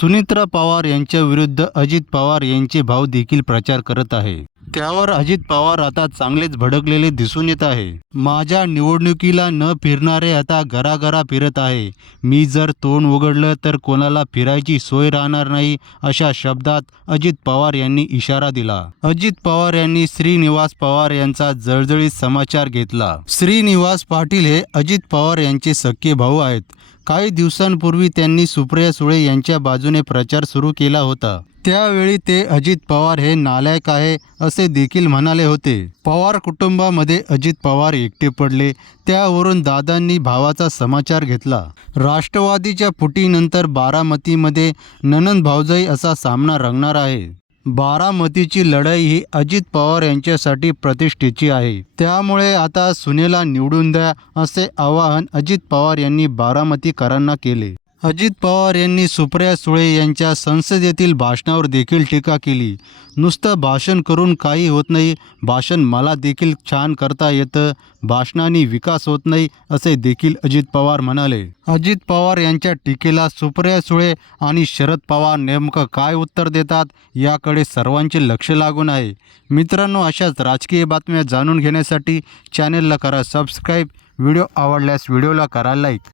सुनित्रा पवार यांच्याविरुद्ध अजित पवार यांचे भाऊ देखील प्रचार करत आहे. त्यावर अजित पवार आता चांगलेच भडकलेले दिसून येत आहे. माझ्या निवडणुकीला न फिरणारे आता घराघरा फिरत आहे. मी जर तोंड उघडलं तर कोणाला फिरायची सोय राहणार नाही अशा शब्दात अजित पवार यांनी इशारा दिला. अजित पवार यांनी श्रीनिवास पवार यांचा जळजळीत समाचार घेतला. श्रीनिवास पाटील हे अजित पवार यांचे सख्खे भाऊ आहेत. काही दिवसांपूर्वी त्यांनी सुप्रिया सुळे यांच्या बाजूने प्रचार सुरू केला होता. त्यावेळी ते अजित पवार हे नालायक आहे असे देखील म्हणाले होते. पवार कुटुंबामध्ये अजित पवार एकटे पडले त्यावरून दादांनी भावाचा समाचार घेतला. राष्ट्रवादीच्या फुटीनंतर बारामतीमध्ये ननंद भाऊजाई असा सामना रंगणार आहे. बारामतीची लढाई ही अजित पवार यांच्यासाठी प्रतिष्ठेची आहे. त्यामुळे आता सुनेला निवडून द्या असे आवाहन अजित पवार यांनी बारामतीकरांना केले. अजित पवार यांनी सुप्रिया सुळे यांच्या संसदेतील भाषणावर देखील टीका केली. नुसतं भाषण करून काही होत नाही भाषण मला देखील छान करता येतं भाषणाने विकास होत नाही असे देखील अजित पवार म्हणाले. अजित पवार यांच्या टीकेला सुप्रिया सुळे आणि शरद पवार नेमकं काय उत्तर देतात याकडे सर्वांचे लक्ष लागून आहे. मित्रांनो अशाच राजकीय बातम्या जाणून घेण्यासाठी चॅनेलला करा सबस्क्राईब व्हिडिओ आवडल्यास व्हिडिओला करा लाईक